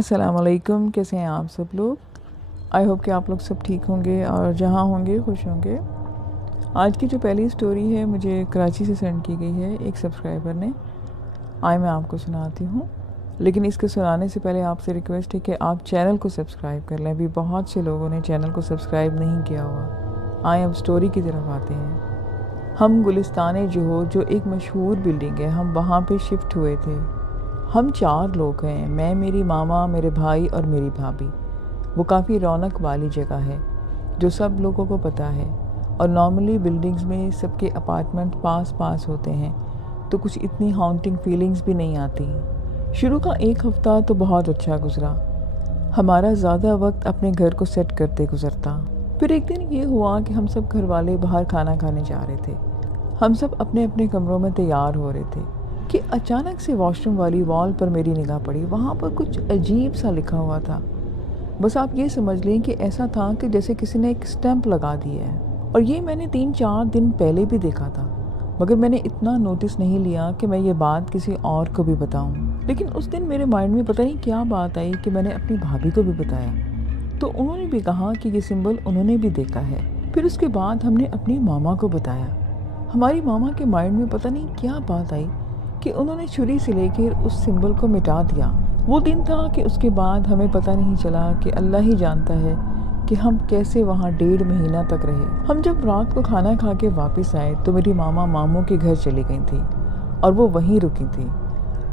अस्सलाम वालेकुम। कैसे हैं आप सब लोग? आई होप कि आप लोग सब ठीक होंगे और जहाँ होंगे खुश होंगे। आज की जो पहली स्टोरी है मुझे कराची से सेंड की गई है एक सब्सक्राइबर ने। मैं आपको सुनाती हूँ, लेकिन इसके सुनाने से पहले आपसे रिक्वेस्ट है कि आप चैनल को सब्सक्राइब कर लें। अभी बहुत से लोगों ने चैनल को सब्सक्राइब नहीं किया हुआ। अब स्टोरी की तरफ आते हैं। हम गुलिस्तान जोहर, जो एक मशहूर बिल्डिंग है, हम वहाँ पे शिफ्ट हुए थे। हम 4 लोग हैं, मैं, मेरी मामा, मेरे भाई और मेरी भाभी। वो काफ़ी रौनक वाली जगह है जो सब लोगों को पता है, और नॉर्मली बिल्डिंग्स में सबके अपार्टमेंट पास पास होते हैं तो कुछ इतनी हॉन्टिंग फीलिंग्स भी नहीं आती। शुरू का एक हफ़्ता तो बहुत अच्छा गुजरा। हमारा ज़्यादा वक्त अपने घर को सेट करते गुजरता। फिर एक दिन ये हुआ कि हम सब घर वाले बाहर खाना खाने जा रहे थे। हम सब अपने अपने कमरों में तैयार हो रहे थे कि अचानक से वॉशरूम वाली वॉल पर मेरी निगाह पड़ी। वहाँ पर कुछ अजीब सा लिखा हुआ था। बस आप ये समझ लें कि ऐसा था कि जैसे किसी ने एक स्टैंप लगा दिया है। और ये मैंने 3-4 दिन पहले भी देखा था, मगर मैंने इतना नोटिस नहीं लिया कि मैं ये बात किसी और को भी बताऊं। लेकिन उस दिन मेरे माइंड में पता नहीं क्या बात आई कि मैंने अपनी भाभी को भी बताया, तो उन्होंने भी कहा कि ये सिंबल उन्होंने भी देखा है। फिर उसके बाद हमने अपनी मामा को बताया। हमारी मामा के माइंड में पता नहीं क्या बात आई कि उन्होंने छुरी से लेकर उस सिंबल को मिटा दिया। वो दिन था कि उसके बाद हमें पता नहीं चला कि अल्लाह ही जानता है कि हम कैसे वहाँ 1.5 महीना तक रहे। हम जब रात को खाना खा के वापस आए तो मेरी मामा मामू के घर चली गई थी और वो वहीं रुकी थी।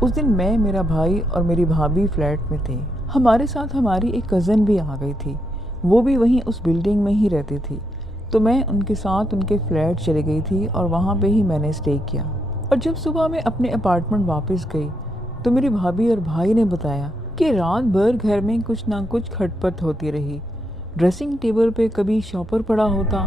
उस दिन मैं, मेरा भाई और मेरी भाभी फ्लैट में थे। हमारे साथ हमारी एक कज़न भी आ गई थी। वो भी वहीं उस बिल्डिंग में ही रहती थी, तो मैं उनके साथ उनके फ्लैट चली गई थी और वहाँ पे ही मैंने स्टे किया। और जब सुबह मैं अपने अपार्टमेंट वापस गई तो मेरी भाभी और भाई ने बताया कि रात भर घर में कुछ ना कुछ खटपट होती रही। ड्रेसिंग टेबल पे कभी शॉपर पड़ा होता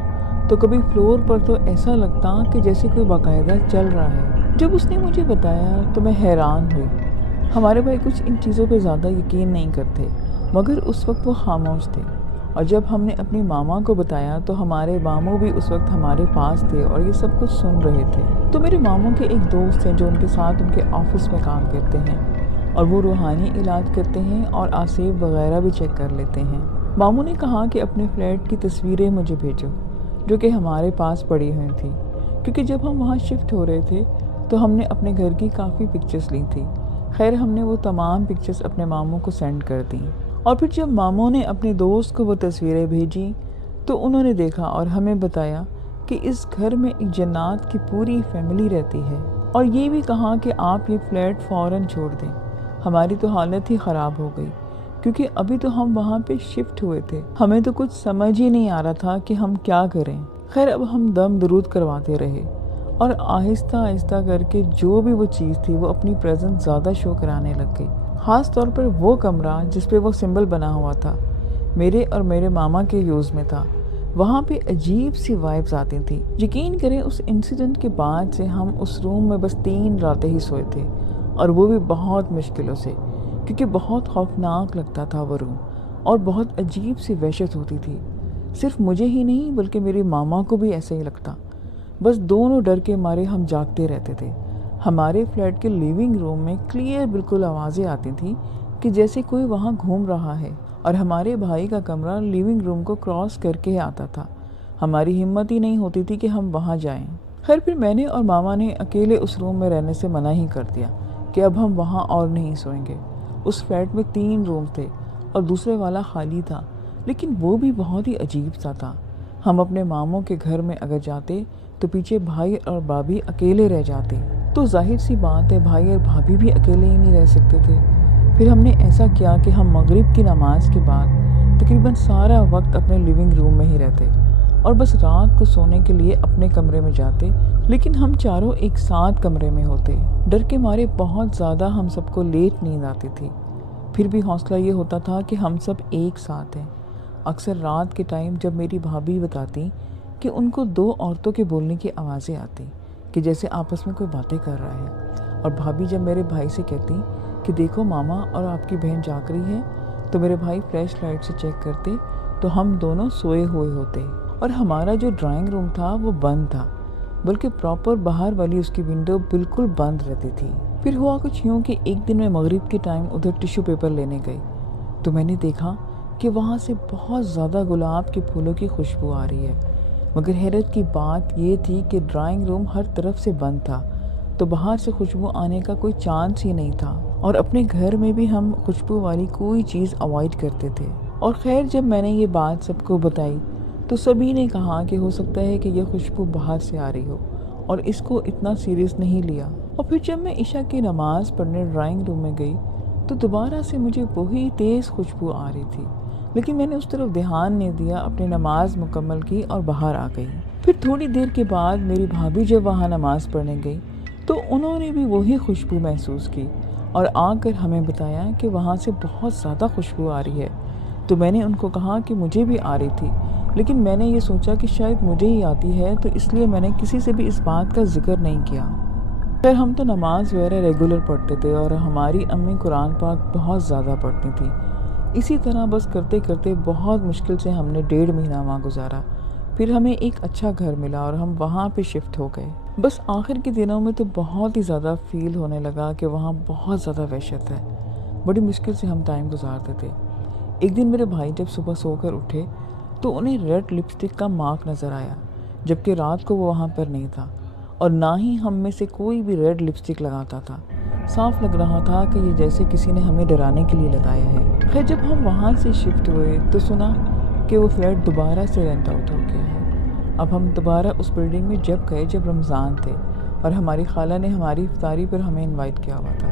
तो कभी फ्लोर पर, तो ऐसा लगता कि जैसे कोई बाकायदा चल रहा है। जब उसने मुझे बताया तो मैं हैरान हुई। हमारे भाई कुछ इन चीज़ों पे ज़्यादा यकीन नहीं करते, मगर उस वक्त वो खामोश थे। और जब हमने अपनी मामा को बताया तो हमारे मामू भी उस वक्त हमारे पास थे और ये सब कुछ सुन रहे थे। तो मेरे मामू के एक दोस्त हैं जो उनके साथ उनके ऑफिस में काम करते हैं, और वो रूहानी इलाज करते हैं और आसेब वगैरह भी चेक कर लेते हैं। मामू ने कहा कि अपने फ्लैट की तस्वीरें मुझे भेजो, जो कि हमारे पास पड़ी हुई थी, क्योंकि जब हम वहाँ शिफ्ट हो रहे थे तो हमने अपने घर की काफ़ी पिक्चर्स ली थी। खैर, हमने वो तमाम पिक्चर्स अपने मामू को सेंड कर दी। और फिर जब मामू ने अपने दोस्त को वो तस्वीरें भेजी तो उन्होंने देखा और हमें बताया कि इस घर में एक जन्नत की पूरी फैमिली रहती है, और ये भी कहा कि आप ये फ्लैट फ़ौरन छोड़ दें। हमारी तो हालत ही ख़राब हो गई, क्योंकि अभी तो हम वहाँ पे शिफ्ट हुए थे। हमें तो कुछ समझ ही नहीं आ रहा था कि हम क्या करें। खैर, अब हम दम दरूद करवाते रहे, और आहिस्ता आहिस्ता करके जो भी वो चीज़ थी वो अपनी प्रेजेंस ज़्यादा शो कराने लग गई। ख़ास तौर पर वो कमरा जिस पे वो सिंबल बना हुआ था, मेरे और मेरे मामा के यूज़ में था। वहाँ पे अजीब सी वाइब्स आती थी। यकीन करें, उस इंसिडेंट के बाद से हम उस रूम में बस 3 रातें ही सोए थे, और वो भी बहुत मुश्किलों से, क्योंकि बहुत खौफनाक लगता था वो रूम, और बहुत अजीब सी वहशत होती थी। सिर्फ मुझे ही नहीं बल्कि मेरी मामा को भी ऐसा ही लगता। बस दोनों डर के मारे हम जागते रहते थे। हमारे फ्लैट के लिविंग रूम में क्लियर बिल्कुल आवाज़ें आती थी कि जैसे कोई वहाँ घूम रहा है, और हमारे भाई का कमरा लिविंग रूम को क्रॉस करके आता था। हमारी हिम्मत ही नहीं होती थी कि हम वहाँ जाएं। खैर, फिर मैंने और मामा ने अकेले उस रूम में रहने से मना ही कर दिया कि अब हम वहाँ और नहीं सोएंगे। उस फ्लैट में 3 रूम थे और दूसरे वाला खाली था, लेकिन वो भी बहुत ही अजीब सा था। हम अपने मामों के घर में अगर जाते तो पीछे भाई और भाभी अकेले रह जाते, तो जाहिर सी बात है भाई और भाभी भी अकेले ही नहीं रह सकते थे। फिर हमने ऐसा किया कि हम मगरिब की नमाज के बाद तकरीबन सारा वक्त अपने लिविंग रूम में ही रहते, और बस रात को सोने के लिए अपने कमरे में जाते। लेकिन हम चारों एक साथ कमरे में होते। डर के मारे बहुत ज़्यादा हम सबको लेट नींद आती थी। फिर भी हौसला ये होता था कि हम सब एक साथ हैं। अक्सर रात के टाइम जब मेरी भाभी बताती कि उनको 2 औरतों के बोलने की आवाज़ें आती कि जैसे आपस में कोई बातें कर रहा है, और भाभी जब मेरे भाई से कहती कि देखो मामा और आपकी बहन जाग रही है, तो मेरे भाई फ्लैश लाइट से चेक करते तो हम दोनों सोए हुए होते। और हमारा जो ड्राइंग रूम था वो बंद था, बल्कि प्रॉपर बाहर वाली उसकी विंडो बिल्कुल बंद रहती थी। फिर हुआ कुछ यूँ कि एक दिन मैं मगरिब के टाइम उधर टिश्यू पेपर लेने गई, تو میں نے دیکھا کہ وہاں سے بہت زیادہ گلاب کے پھولوں کی خوشبو آ رہی ہے، مگر حیرت کی بات یہ تھی کہ ڈرائنگ روم ہر طرف سے بند تھا، تو باہر سے خوشبو آنے کا کوئی چانس ہی نہیں تھا، اور اپنے گھر میں بھی ہم خوشبو والی کوئی چیز اوائڈ کرتے تھے۔ اور خیر جب میں نے یہ بات سب کو بتائی تو سبھی نے کہا کہ ہو سکتا ہے کہ یہ خوشبو باہر سے آ رہی ہو، اور اس کو اتنا سیریس نہیں لیا۔ اور پھر جب میں عشاء کی نماز پڑھنے ڈرائنگ روم میں گئی تو دوبارہ سے مجھے وہی تیز خوشبو آ رہی تھی، لیکن میں نے اس طرف دھیان نہیں دیا، اپنی نماز مکمل کی اور باہر آ گئی۔ پھر تھوڑی دیر کے بعد میری بھابھی جب وہاں نماز پڑھنے گئی تو انہوں نے بھی وہی خوشبو محسوس کی اور آ کر ہمیں بتایا کہ وہاں سے بہت زیادہ خوشبو آ رہی ہے۔ تو میں نے ان کو کہا کہ مجھے بھی آ رہی تھی، لیکن میں نے یہ سوچا کہ شاید مجھے ہی آتی ہے، تو اس لیے میں نے کسی سے بھی اس بات کا ذکر نہیں کیا۔ پھر ہم تو نماز وغیرہ ریگولر پڑھتے تھے اور ہماری امی قرآن پاک بہت زیادہ پڑھتی تھی۔ اسی طرح بس کرتے کرتے بہت مشکل سے ہم نے 1.5 مہینہ وہاں گزارا۔ پھر ہمیں ایک اچھا گھر ملا اور ہم وہاں پہ شفٹ ہو گئے۔ بس آخر کے دنوں میں تو بہت ہی زیادہ فیل ہونے لگا کہ وہاں بہت زیادہ وحشت ہے، بڑی مشکل سے ہم ٹائم گزارتے تھے۔ ایک دن میرے بھائی جب صبح سو کر اٹھے تو انہیں ریڈ لپسٹک کا مارک نظر آیا، جبکہ رات کو وہ وہاں پر نہیں تھا، اور نہ ہی ہم میں سے کوئی بھی ریڈ لپسٹک لگاتا تھا۔ صاف لگ رہا تھا کہ یہ جیسے کسی نے ہمیں ڈرانے کے لیے لگایا ہے۔ خیر جب ہم وہاں سے شفٹ ہوئے تو سنا کہ وہ فلیٹ دوبارہ سے رینٹ آؤٹ ہو گیا ہے۔ اب ہم دوبارہ اس بلڈنگ میں جب گئے جب رمضان تھے اور ہماری خالہ نے ہماری افطاری پر ہمیں انوائٹ کیا ہوا تھا،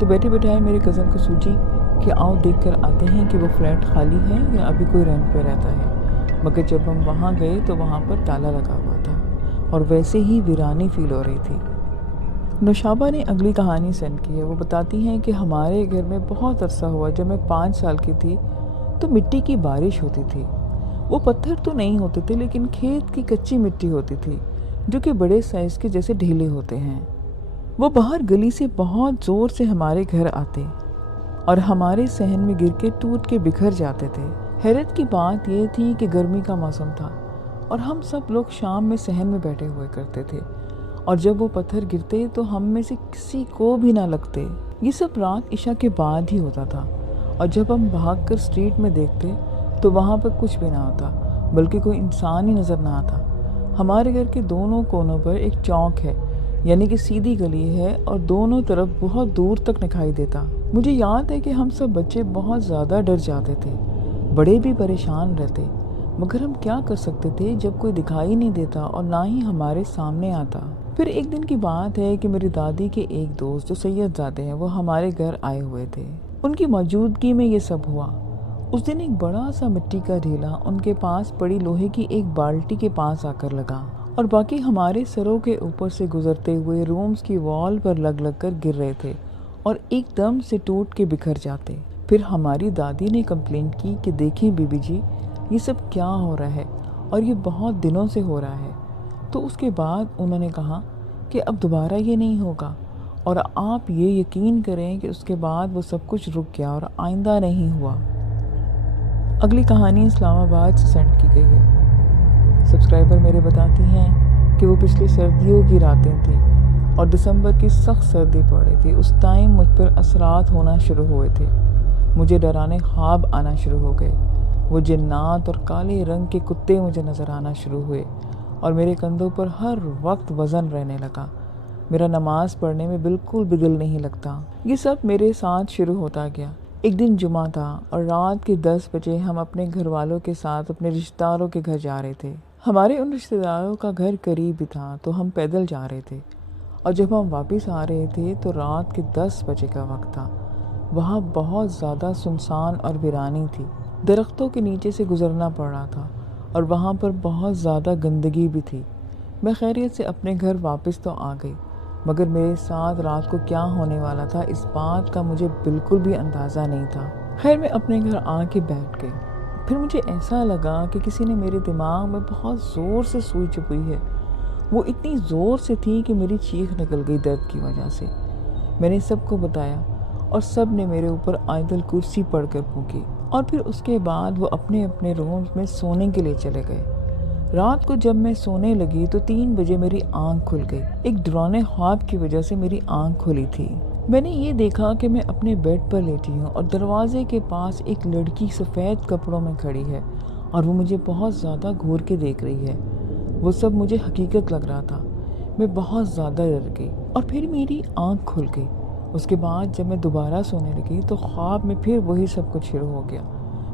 تو بیٹھے بیٹھائے میرے کزن کو سوچی کہ آؤ دیکھ کر آتے ہیں کہ وہ فلیٹ خالی ہے یا ابھی کوئی رینٹ پہ رہتا ہے۔ مگر جب ہم وہاں گئے تو وہاں پر تالا لگا ہوا تھا اور ویسے ہی ویرانی فیل ہو رہی تھی۔ نوشابہ نے اگلی کہانی سینڈ کی ہے۔ وہ بتاتی ہیں کہ ہمارے گھر میں بہت عرصہ ہوا، جب میں 5 سال کی تھی تو مٹی کی بارش ہوتی تھی۔ وہ پتھر تو نہیں ہوتے تھے لیکن کھیت کی کچی مٹی ہوتی تھی جو کہ بڑے سائز کے جیسے ڈھیلے ہوتے ہیں۔ وہ باہر گلی سے بہت زور سے ہمارے گھر آتے اور ہمارے صحن میں گر کے ٹوٹ کے بکھر جاتے تھے۔ حیرت کی بات یہ تھی کہ گرمی کا موسم تھا اور ہم سب لوگ شام میں صحن میں بیٹھے ہوئے کرتے تھے، اور جب وہ پتھر گرتے تو ہم میں سے کسی کو بھی نہ لگتے۔ یہ سب رات عشاء کے بعد ہی ہوتا تھا، اور جب ہم بھاگ کر اسٹریٹ میں دیکھتے تو وہاں پر کچھ بھی نہ ہوتا، بلکہ کوئی انسان ہی نظر نہ آتا۔ ہمارے گھر کے دونوں کونوں پر ایک چوک ہے، یعنی کہ سیدھی گلی ہے، اور دونوں طرف بہت دور تک دکھائی دیتا۔ مجھے یاد ہے کہ ہم سب بچے بہت زیادہ ڈر جاتے تھے، بڑے بھی پریشان رہتے، مگر ہم کیا کر سکتے تھے جب کوئی دکھائی نہیں دیتا اور نہ ہی ہمارے سامنے آتا۔ پھر ایک دن کی بات ہے کہ میری دادی کے ایک دوست جو سید زادے ہیں وہ ہمارے گھر آئے ہوئے تھے۔ ان کی موجودگی میں یہ سب ہوا۔ اس دن ایک بڑا سا مٹی کا ڈھیلا ان کے پاس پڑی لوہے کی ایک بالٹی کے پاس آ کر لگا، اور باقی ہمارے سروں کے اوپر سے گزرتے ہوئے رومز کی وال پر لگ لگ کر گر رہے تھے اور ایک دم سے ٹوٹ کے بکھر جاتے۔ پھر ہماری دادی نے کمپلین کی کہ دیکھیں بی بی جی، یہ سب کیا ہو رہا ہے اور یہ بہت دنوں سے ہو رہا ہے۔ تو اس کے بعد انہوں نے کہا کہ اب دوبارہ یہ نہیں ہوگا، اور آپ یہ یقین کریں کہ اس کے بعد وہ سب کچھ رک گیا اور آئندہ نہیں ہوا۔ اگلی کہانی اسلام آباد سے سینڈ کی گئی ہے۔ سبسکرائبر میرے بتاتی ہیں کہ وہ پچھلے سردیوں کی راتیں تھیں اور دسمبر کی سخت سردی پڑ رہی تھی۔ اس ٹائم مجھ پر اثرات ہونا شروع ہوئے تھے، مجھے ڈرانے خواب آنا شروع ہو گئے، وہ جنات اور کالے رنگ کے کتے مجھے نظر آنا شروع ہوئے، اور میرے کندھوں پر ہر وقت وزن رہنے لگا۔ میرا نماز پڑھنے میں بالکل بھی دل نہیں لگتا۔ یہ سب میرے ساتھ شروع ہوتا گیا۔ ایک دن جمعہ تھا اور رات کے 10 بجے ہم اپنے گھر والوں کے ساتھ اپنے رشتہ داروں کے گھر جا رہے تھے۔ ہمارے ان رشتہ داروں کا گھر قریب ہی تھا، تو ہم پیدل جا رہے تھے، اور جب ہم واپس آ رہے تھے تو رات کے 10 بجے کا وقت تھا۔ وہاں بہت زیادہ سنسان اور ویرانی تھی، درختوں کے نیچے سے گزرنا پڑ رہا تھا، اور وہاں پر بہت زیادہ گندگی بھی تھی۔ میں خیریت سے اپنے گھر واپس تو آ گئی، مگر میرے ساتھ رات کو کیا ہونے والا تھا اس بات کا مجھے بالکل بھی اندازہ نہیں تھا۔ خیر میں اپنے گھر آ کے بیٹھ گئی۔ پھر مجھے ایسا لگا کہ کسی نے میرے دماغ میں بہت زور سے سوئی چبھی ہے۔ وہ اتنی زور سے تھی کہ میری چیخ نکل گئی درد کی وجہ سے۔ میں نے سب کو بتایا اور سب نے میرے اوپر آیت الکرسی پڑھ کر پھونکی، اور پھر اس کے بعد وہ اپنے اپنے رومز میں سونے کے لیے چلے گئے۔ رات کو جب میں سونے لگی تو 3 بجے میری آنکھ کھل گئی۔ ایک ڈرانے خواب کی وجہ سے میری آنکھ کھلی تھی۔ मैंने ये देखा कि मैं अपने बेड पर लेटी हूँ और दरवाजे के पास एक लड़की सफ़ेद कपड़ों में खड़ी है और वो मुझे बहुत ज़्यादा घूर के देख रही है। वो सब मुझे हकीकत लग रहा था। मैं बहुत ज़्यादा डर गई और फिर मेरी आँख खुल गई। उसके बाद जब मैं दोबारा सोने लगी तो ख्वाब में फिर वही सब कुछ शुरू हो गया।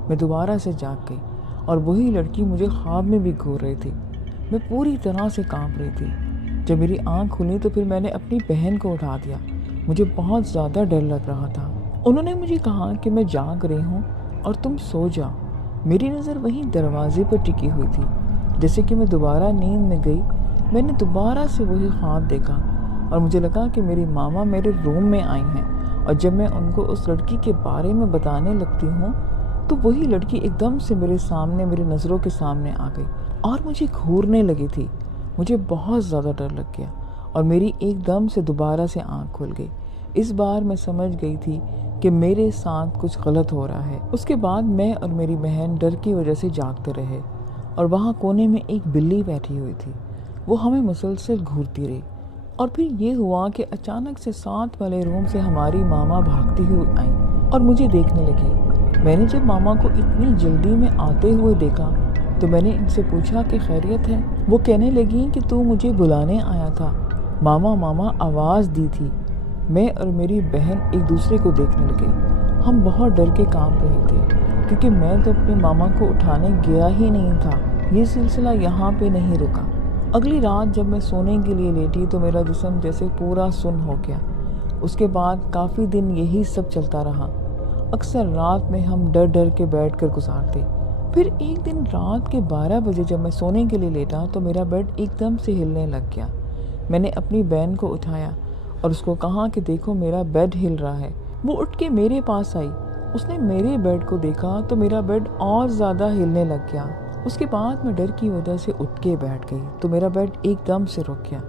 मैं दोबारा से जाग गई और वही लड़की मुझे ख्वाब में भी घूर रही थी। मैं पूरी तरह से कांप रही थी। जब मेरी आँख खुली तो फिर मैंने अपनी बहन को उठा दिया। मुझे बहुत ज़्यादा डर लग रहा था। उन्होंने मुझे कहा कि मैं जाग रही हूँ और तुम सो जाओ। मेरी नज़र वहीं दरवाजे पर टिकी हुई थी। जैसे कि मैं दोबारा नींद में गई, मैंने दोबारा से वही ख्वाब देखा और मुझे लगा कि मेरी मामा मेरे रूम में आई हैं और जब मैं उनको उस लड़की के बारे में बताने लगती हूँ तो वही लड़की एकदम से मेरे सामने, मेरी नज़रों के सामने आ गई और मुझे घूरने लगी थी। मुझे बहुत ज़्यादा डर लग गया और मेरी एकदम से दोबारा से आँख खुल गई। इस बार मैं समझ गई थी कि मेरे साथ कुछ गलत हो रहा है। उसके बाद मैं और मेरी बहन डर की वजह से जागते रहे और वहाँ कोने में एक बिल्ली बैठी हुई थी। वो हमें मुसलसल घूरती रही और फिर ये हुआ कि अचानक से साथ वाले रूम से हमारी मामा भागती हुई आई और मुझे देखने लगी। मैंने जब मामा को इतनी जल्दी में आते हुए देखा तो मैंने इनसे पूछा कि खैरियत है। वो कहने लगी कि तू मुझे बुलाने आया था, मामा मामा आवाज़ दी थी। मैं और मेरी बहन एक दूसरे को देखने लगे। हम बहुत डर के कांप रहे थे क्योंकि मैं तो अपने मामा को उठाने गया ही नहीं था। ये सिलसिला यहाँ पे नहीं रुका। अगली रात जब मैं सोने के लिए लेटी तो मेरा जिस्म जैसे पूरा सुन्न हो गया। उसके बाद काफ़ी दिन यही सब चलता रहा। अक्सर रात में हम डर डर के बैठ कर गुजारते। फिर एक दिन रात के 12 बजे जब मैं सोने के लिए लेटा तो मेरा बेड एकदम से हिलने लग गया। मैंने अपनी बहन को उठाया और उसको कहा कि देखो मेरा बेड हिल रहा है। वो उठ के मेरे पास आई। उसने मेरे बेड को देखा तो मेरा बेड और ज़्यादा हिलने लग गया। उसके बाद मैं डर की वजह से उठ के बैठ गई तो मेरा बेड एकदम से रुक गया।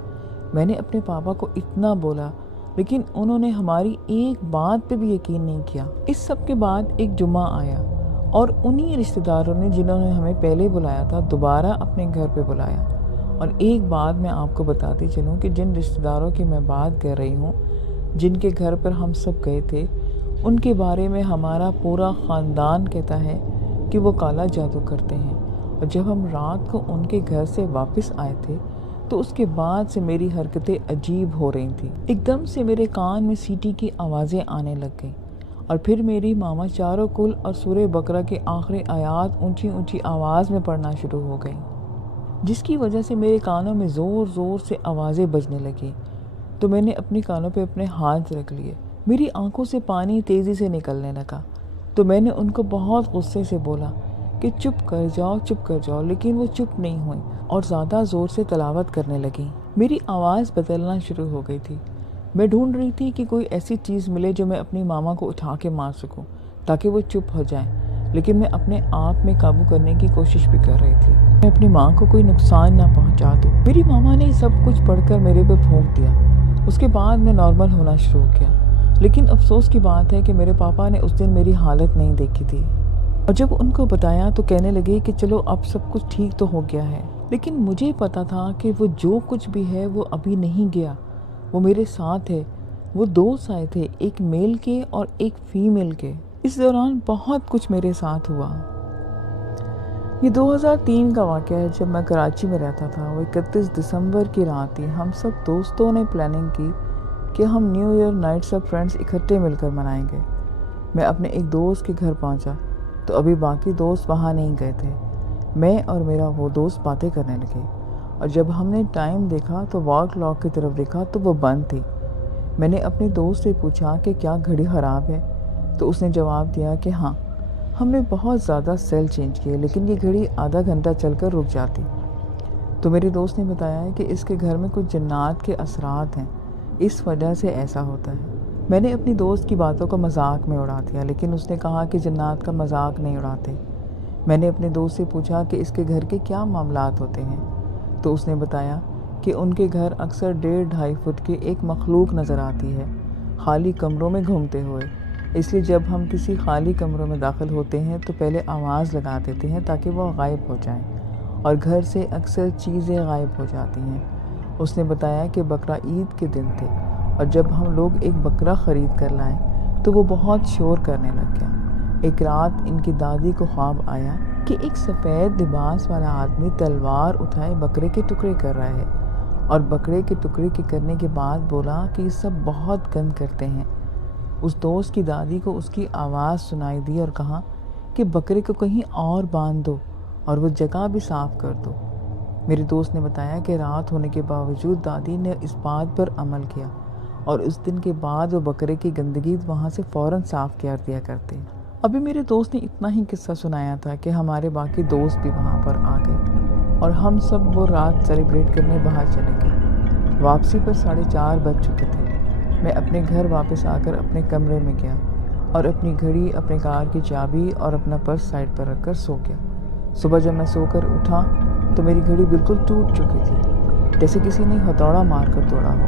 मैंने अपने पापा को इतना बोला लेकिन उन्होंने हमारी एक बात पे भी यकीन नहीं किया। इस सब के बाद एक जुम्मा आया और उन्हीं रिश्तेदारों ने जिन्होंने हमें पहले बुलाया था दोबारा अपने घर पे बुलाया। और एक बात मैं आपको बताती चलूँ कि जिन रिश्तेदारों की मैं बात कर रही हूँ, जिनके घर पर हम सब गए थे, उनके बारे में हमारा पूरा ख़ानदान कहता है कि वो काला जादू करते हैं। और जब हम रात को उनके घर से वापस आए थे तो उसके बाद से मेरी हरकतें अजीब हो रही थी। एकदम से मेरे कान में सीटी की आवाज़ें आने लग गईं और फिर मेरी मामा चारों कुल और सूरे बकरा के आखिरी आयात ऊंची ऊंची आवाज़ में पढ़ना शुरू हो गई, जिसकी वजह से मेरे कानों में ज़ोर ज़ोर से आवाज़ें बजने लगी। तो मैंने अपने कानों पे अपने हाथ रख लिए। मेरी आंखों से पानी तेज़ी से निकलने लगा। तो मैंने उनको बहुत गुस्से से बोला कि चुप कर जाओ, लेकिन वो चुप नहीं हुई और ज़्यादा ज़ोर से तलावत करने लगी। मेरी आवाज़ बदलना शुरू हो गई थी। मैं ढूंढ रही थी कि कोई ऐसी चीज़ मिले जो मैं अपनी मामा को उठा के मार सकूं ताकि वो चुप हो जाए, लेकिन मैं अपने आप में काबू करने की कोशिश भी कर रही थी। मैं अपनी माँ को कोई नुकसान ना पहुँचा दूँ। मेरी मामा ने सब कुछ पढ़कर मेरे पे फूंक दिया। उसके बाद मैं नॉर्मल होना शुरू हो गया, लेकिन अफसोस की बात है कि मेरे पापा ने उस दिन मेरी हालत नहीं देखी थी और जब उनको बताया तो कहने लगे कि चलो अब सब कुछ ठीक तो हो गया है। लेकिन मुझे पता था कि वो जो कुछ भी है वो अभी नहीं गया, वो मेरे साथ है। वो 2 आए थे, एक मेल के और एक फीमेल के। इस दौरान बहुत कुछ मेरे साथ हुआ। ये 2003 का वाक़या है जब मैं कराची में रहता था। वो 31 दिसंबर की रात थी। हम सब दोस्तों ने प्लानिंग की कि हम न्यू ईयर नाइट सब फ्रेंड्स इकट्ठे मिलकर मनाएंगे। मैं अपने एक दोस्त के घर पहुंचा तो अभी बाकी दोस्त वहाँ नहीं गए थे। मैं और मेरा वो दोस्त बातें करने लगे और जब हमने टाइम देखा तो वॉल क्लॉक की तरफ देखा तो वो बंद थी। मैंने अपने दोस्त से पूछा कि क्या घड़ी ख़राब है, तो उसने जवाब दिया कि हाँ, हमने बहुत ज़्यादा सेल चेंज किए लेकिन ये घड़ी आधा घंटा चलकर रुक जाती। तो मेरे दोस्त ने बताया है कि इसके घर में कुछ जन्नात के असरात हैं, इस वजह से ऐसा होता है। मैंने अपनी दोस्त की बातों को मजाक में उड़ा दिया, लेकिन उसने कहा कि जन्नात का मजाक नहीं उड़ाते। मैंने अपने दोस्त से पूछा कि इसके घर के क्या मामलात होते हैं, तो उसने बताया कि उनके घर अक्सर 1.5-2 फुट की एक मखलूक नज़र आती है खाली कमरों में घूमते हुए। इसलिए जब हम किसी खाली कमरों में दाखिल होते हैं तो पहले आवाज़ लगा देते हैं ताकि वह गायब हो जाए और घर से अक्सर चीज़ें गायब हो जाती हैं। उसने बताया कि बकरा ईद के दिन थे اور جب ہم لوگ ایک بکرا خرید کر لائے تو وہ بہت شور کرنے لگ گیا۔ ایک رات ان کی دادی کو خواب آیا کہ ایک سفید لباس والا آدمی تلوار اٹھائے بکرے کے ٹکڑے کر رہا ہے، اور بکرے کے ٹکڑے کے کرنے کے بعد بولا کہ یہ سب بہت گند کرتے ہیں۔ اس دوست کی دادی کو اس کی آواز سنائی دی اور کہا کہ بکرے کو کہیں اور باندھ دو اور وہ جگہ بھی صاف کر دو۔ میرے دوست نے بتایا کہ رات ہونے کے باوجود دادی نے اس بات پر عمل کیا، اور اس دن کے بعد وہ بکرے کی گندگی وہاں سے فوراً صاف کر دیا کرتے۔ ابھی میرے دوست نے اتنا ہی قصہ سنایا تھا کہ ہمارے باقی دوست بھی وہاں پر آ گئے اور ہم سب وہ رات سیلیبریٹ کرنے باہر چلے گئے۔ واپسی پر 4:30 بج چکے تھے۔ میں اپنے گھر واپس آ کر اپنے کمرے میں گیا اور اپنی گھڑی، اپنے کار کی چابی اور اپنا پرس سائڈ پر رکھ کر سو گیا۔ صبح جب میں سو کر اٹھا تو میری گھڑی بالکل ٹوٹ چکی تھی، جیسے کسی نے ہتھوڑا مار کر توڑا ہو۔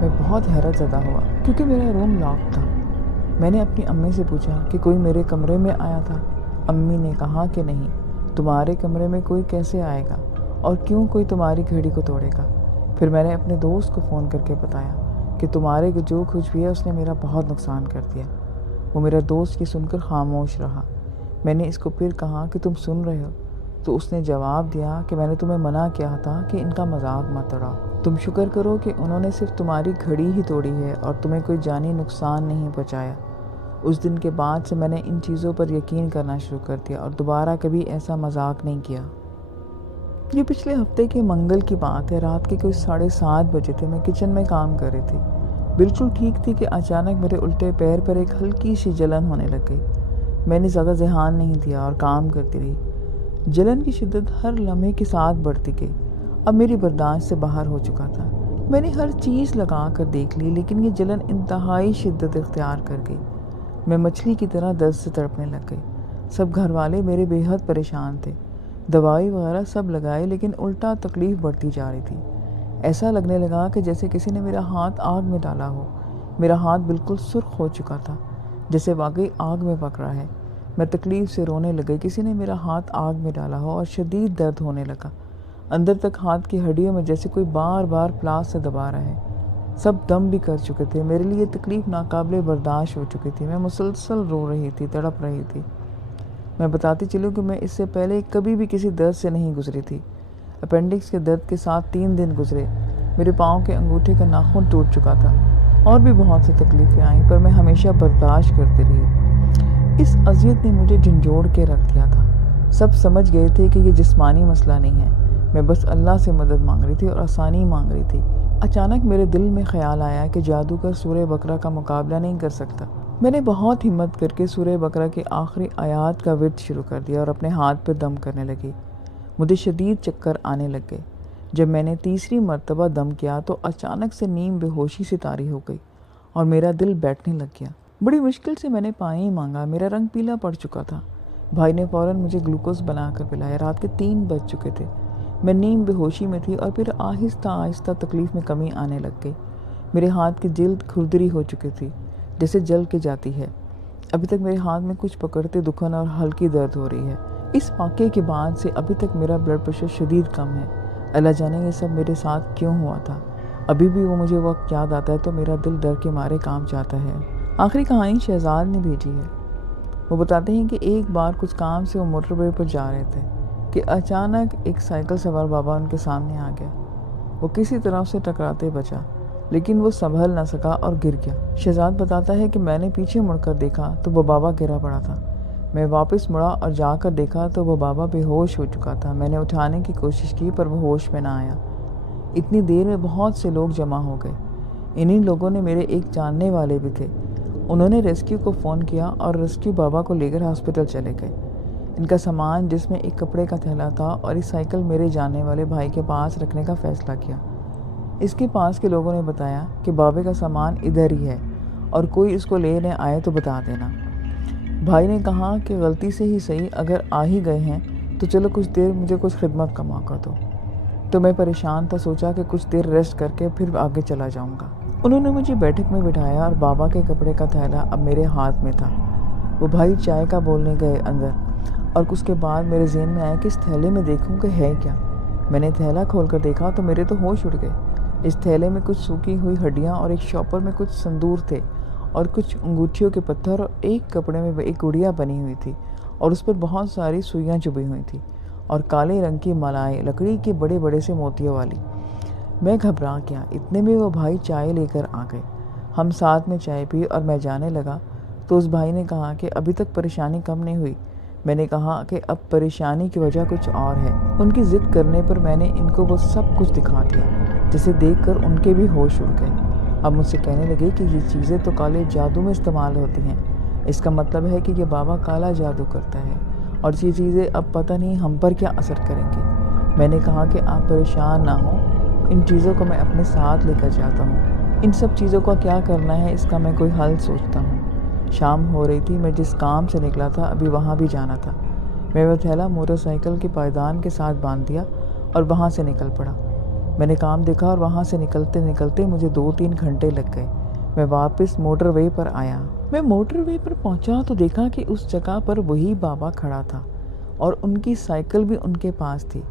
میں بہت حیرت زدہ ہوا کیونکہ میرا روم لاک تھا۔ میں نے اپنی امی سے پوچھا کہ کوئی میرے کمرے میں آیا تھا۔ امی نے کہا کہ نہیں، تمہارے کمرے میں کوئی کیسے آئے گا اور کیوں کوئی تمہاری گھڑی کو توڑے گا؟ پھر میں نے اپنے دوست کو فون کر کے بتایا کہ تمہارے جو کچھ بھی ہے اس نے میرا بہت نقصان کر دیا۔ وہ میرا دوست یہ سن کر خاموش رہا۔ میں نے اس کو پھر کہا کہ تم سن رہے ہو؟ تو اس نے جواب دیا کہ میں نے تمہیں منع کیا تھا کہ ان کا مذاق مت اڑاؤ۔ تم شکر کرو کہ انہوں نے صرف تمہاری گھڑی ہی توڑی ہے اور تمہیں کوئی جانی نقصان نہیں پہنچایا۔ اس دن کے بعد سے میں نے ان چیزوں پر یقین کرنا شروع کر دیا اور دوبارہ کبھی ایسا مذاق نہیں کیا۔ یہ پچھلے ہفتے کے منگل کی بات ہے۔ رات کے کوئی 7:30 بجے تھے۔ میں کچن میں کام کر رہی تھی، بالکل ٹھیک تھی کہ اچانک میرے الٹے پیر پر ایک ہلکی سی جلن ہونے لگ گئی۔ میں نے زیادہ ذہان نہیں دیا اور کام کرتی رہی۔ جلن کی شدت ہر لمحے کے ساتھ بڑھتی گئی۔ اب میری برداشت سے باہر ہو چکا تھا۔ میں نے ہر چیز لگا کر دیکھ لی، لیکن یہ جلن انتہائی شدت اختیار کر گئی۔ میں مچھلی کی طرح درد سے تڑپنے لگ گئی۔ سب گھر والے میرے بے حد پریشان تھے۔ دوائی وغیرہ سب لگائی، لیکن الٹا تکلیف بڑھتی جا رہی تھی۔ ایسا لگنے لگا کہ جیسے کسی نے میرا ہاتھ آگ میں ڈالا ہو۔ میرا ہاتھ بالکل سرخ ہو چکا تھا، جیسے واقعی آگ میں پک رہا ہے۔ میں تکلیف سے رونے لگی۔ کسی نے میرا ہاتھ آگ میں ڈالا ہو اور شدید درد ہونے لگا۔ اندر تک ہاتھ کی ہڈیوں میں جیسے کوئی بار بار پلاس سے دبا رہا ہے۔ سب دم بھی کر چکے تھے۔ میرے لیے تکلیف ناقابل برداشت ہو چکی تھی۔ میں مسلسل رو رہی تھی، تڑپ رہی تھی۔ میں بتاتی چلوں کہ میں اس سے پہلے کبھی بھی کسی درد سے نہیں گزری تھی۔ اپینڈکس کے درد کے ساتھ 3 دن گزرے۔ میرے پاؤں کے انگوٹھے کا ناخن ٹوٹ چکا تھا اور بھی بہت سی تکلیفیں آئیں، پر میں ہمیشہ برداشت کرتی رہی۔ اس اذیت نے مجھے جھنجھوڑ کے رکھ دیا تھا۔ سب سمجھ گئے تھے کہ یہ جسمانی مسئلہ نہیں ہے۔ میں بس اللہ سے مدد مانگ رہی تھی اور آسانی مانگ رہی تھی۔ اچانک میرے دل میں خیال آیا کہ جادوگر سورہ بقرہ کا مقابلہ نہیں کر سکتا۔ میں نے بہت ہمت کر کے سورہ بقرہ کی آخری آیات کا ورد شروع کر دیا اور اپنے ہاتھ پہ دم کرنے لگی۔ مجھے شدید چکر آنے لگ گئے۔ جب میں نے تیسری مرتبہ دم کیا تو اچانک سے نیم بے ہوشی سے طاری ہو گئی اور میرا دل بیٹھنے لگ گیا۔ بڑی مشکل سے میں نے پانی مانگا۔ میرا رنگ پیلا پڑ چکا تھا۔ بھائی نے فوراً مجھے گلوکوز بنا کر پلایا۔ رات کے 3 بج چکے تھے۔ میں نیم بے ہوشی میں تھی اور پھر آہستہ آہستہ تکلیف میں کمی آنے لگ گئی۔ میرے ہاتھ کی جلد کھردری ہو چکی تھی، جیسے جل کے جاتی ہے۔ ابھی تک میرے ہاتھ میں کچھ پکڑتے دکھن اور ہلکی درد ہو رہی ہے۔ اس واقعے کے بعد سے ابھی تک میرا بلڈ پریشر شدید کم ہے۔ اللہ جانے یہ سب میرے ساتھ کیوں ہوا تھا۔ ابھی بھی وہ مجھے وقت یاد آتا ہے تو میرا دل ڈر کے مارے کانپ جاتا ہے۔ آخری کہانی شہزاد نے بھیجی ہے۔ وہ بتاتے ہیں کہ ایک بار کچھ کام سے وہ موٹر وے پر جا رہے تھے کہ اچانک ایک سائیکل سوار بابا ان کے سامنے آ گیا۔ وہ کسی طرح سے ٹکراتے بچا، لیکن وہ سنبھل نہ سکا اور گر گیا۔ شہزاد بتاتا ہے کہ میں نے پیچھے مڑ کر دیکھا تو وہ بابا گرا پڑا تھا۔ میں واپس مڑا اور جا کر دیکھا تو وہ بابا بے ہوش ہو چکا تھا۔ میں نے اٹھانے کی کوشش کی پر وہ ہوش میں نہ آیا۔ اتنی دیر میں بہت سے لوگ جمع ہو گئے۔ انہی لوگوں نے میرے ایک جاننے والے بھی تھے۔ انہوں نے ریسکیو کو فون کیا اور ریسکیو بابا کو لے کر ہاسپٹل چلے گئے۔ ان کا سامان، جس میں ایک کپڑے کا تھیلا تھا اور اس سائیکل، میرے جاننے والے بھائی کے پاس رکھنے کا فیصلہ کیا۔ اس کے پاس کے لوگوں نے بتایا کہ بابے کا سامان ادھر ہی ہے اور کوئی اس کو لینے آئے تو بتا دینا۔ بھائی نے کہا کہ غلطی سے ہی صحیح، اگر آ ہی گئے ہیں تو چلو کچھ دیر مجھے کچھ خدمت کا موقع دو۔ تو میں پریشان تھا، سوچا کہ کچھ دیر ریسٹ کر کے پھر آگے چلا جاؤں گا۔ انہوں نے مجھے بیٹھک میں بٹھایا اور بابا کے کپڑے کا تھیلا اب میرے ہاتھ میں تھا۔ وہ بھائی چائے کا بولنے گئے اندر، اور اس کے بعد میرے ذہن میں آیا کہ اس تھیلے میں دیکھوں کہ ہے کیا۔ میں نے تھیلا کھول کر دیکھا تو میرے تو ہوش اڑ گئے۔ इस थैले में कुछ सूखी हुई हड्डियाँ और एक शॉपर में कुछ संदूर थे और कुछ अंगूठियों के पत्थर और एक कपड़े में एक गुड़िया बनी हुई थी और उस पर बहुत सारी सुइयाँ चुभी हुई थी और काले रंग की मालाएं लकड़ी के बड़े बड़े से मोतियों वाली। मैं घबरा गया। इतने में वो भाई चाय लेकर आ गए। हम साथ में चाय पी और मैं जाने लगा तो उस भाई ने कहा कि अभी तक परेशानी कम नहीं हुई। मैंने कहा कि अब परेशानी की वजह कुछ और है। उनकी ज़िद करने पर मैंने इनको वो सब कुछ दिखा दिया, जिसे देखकर उनके भी होश उड़ गए। अब मुझसे कहने लगे कि ये चीज़ें तो काले जादू में इस्तेमाल होती हैं। इसका मतलब है कि ये बाबा काला जादू करता है और ये चीज़ें अब पता नहीं हम पर क्या असर करेंगे। मैंने कहा कि आप परेशान ना हो, इन चीज़ों को मैं अपने साथ लेकर जाता हूँ। इन सब चीज़ों का क्या करना है इसका मैं कोई हल सोचता हूँ। शाम हो रही थी। मैं जिस काम से निकला था अभी वहाँ भी जाना था। मैं वह थैला मोटरसाइकिल के पायदान के साथ बांध दिया और वहाँ से निकल पड़ा। मैंने काम देखा और वहाँ से निकलते निकलते मुझे 2-3 घंटे लग गए। मैं वापस मोटरवे पर आया। मैं मोटरवे पर पहुँचा तो देखा कि उस जगह पर वही बाबा खड़ा था और उनकी साइकिल भी उनके पास थी।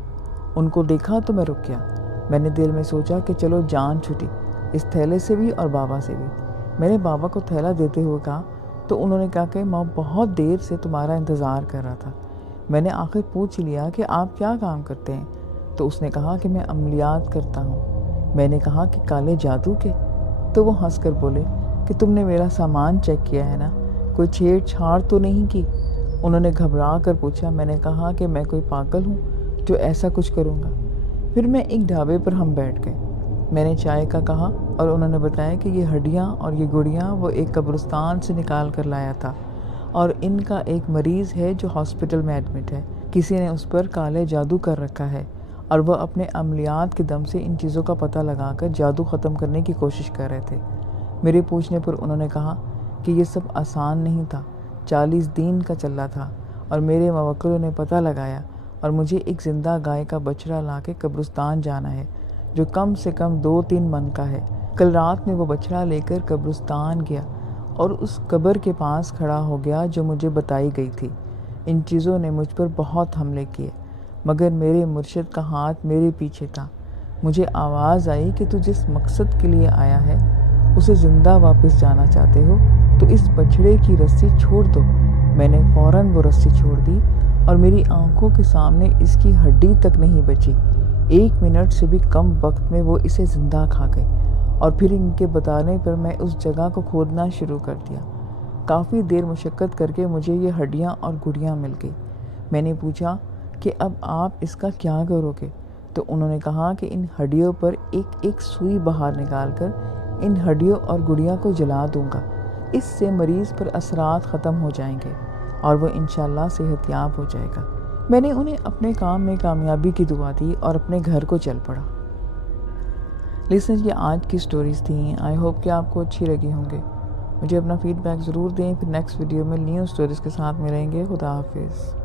उनको देखा तो मैं रुक गया। मैंने दिल में सोचा कि चलो जान छूटी, इस थैले से भी और बाबा से भी। मैंने बाबा को थैला देते हुए कहा तो उन्होंने कहा कि मैं बहुत देर से तुम्हारा इंतज़ार कर रहा था। मैंने आखिर पूछ लिया कि आप क्या काम करते हैं, तो उसने कहा कि मैं अमलियात करता हूँ। मैंने कहा कि काले जादू के? तो वो हंस कर बोले कि तुमने मेरा सामान चेक किया है ना, कोई छेड़छाड़ तो नहीं की? उन्होंने घबरा कर पूछा। मैंने कहा कि मैं कोई पागल हूँ जो ऐसा कुछ करूँगा। फिर मैं एक ढाबे पर हम बैठ गए। मैंने चाय का कहा और उन्होंने बताया कि ये हड्डियाँ और ये गुड़ियाँ वो एक कब्रिस्तान से निकाल कर लाया था और इनका एक मरीज़ है जो हॉस्पिटल में एडमिट है। किसी ने उस पर काले जादू कर रखा है और वह अपने अमलियात के दम से इन चीज़ों का पता लगाकर जादू ख़त्म करने की कोशिश कर रहे थे। मेरे पूछने पर उन्होंने कहा कि ये सब आसान नहीं था, 40 दिन का चल था और मेरे मवक्किलों ने पता लगाया और मुझे एक ज़िंदा गाय का बछड़ा ला के कब्रिस्तान जाना है जो कम से कम 2-3 मन का है। कल रात में वो बछड़ा लेकर कब्रिस्तान गया और उस कब्र के पास खड़ा हो गया जो मुझे बताई गई थी। इन चीज़ों ने मुझ पर बहुत हमले किए मगर मेरे मुर्शिद का हाथ मेरे पीछे था। मुझे आवाज़ आई कि तू जिस मकसद के लिए आया है उसे ज़िंदा वापस जाना चाहते हो तो इस बछड़े की रस्सी छोड़ दो। मैंने फ़ौरन वो रस्सी छोड़ दी और मेरी आंखों के सामने इसकी हड्डी तक नहीं बची। 1 मिनट से भी कम वक्त में वो इसे ज़िंदा खा गए और फिर इनके बताने पर मैं उस जगह को खोदना शुरू कर दिया। काफ़ी देर मुशक्क़त करके मुझे ये हड्डियाँ और गुड़ियाँ मिल गई। मैंने पूछा कि अब आप इसका क्या करोगे, तो उन्होंने कहा कि इन हड्डियों पर एक एक सुई बाहर निकाल कर इन हड्डियों और गुड़ियाँ को जला दूँगा। इससे मरीज़ पर असरात ख़त्म हो जाएंगे और वो इंशाल्लाह सेहतयाब हो जाएगा। मैंने उन्हें अपने काम में कामयाबी की दुआ दी और अपने घर को चल पड़ा। लिसनर्स, ये आज की स्टोरीज़ थी। आई होप कि आपको अच्छी लगी होंगी। मुझे अपना फीडबैक ज़रूर दें। फिर नेक्स्ट वीडियो में न्यू स्टोरीज़ के साथ मिलेंगे। खुदा हाफिज़।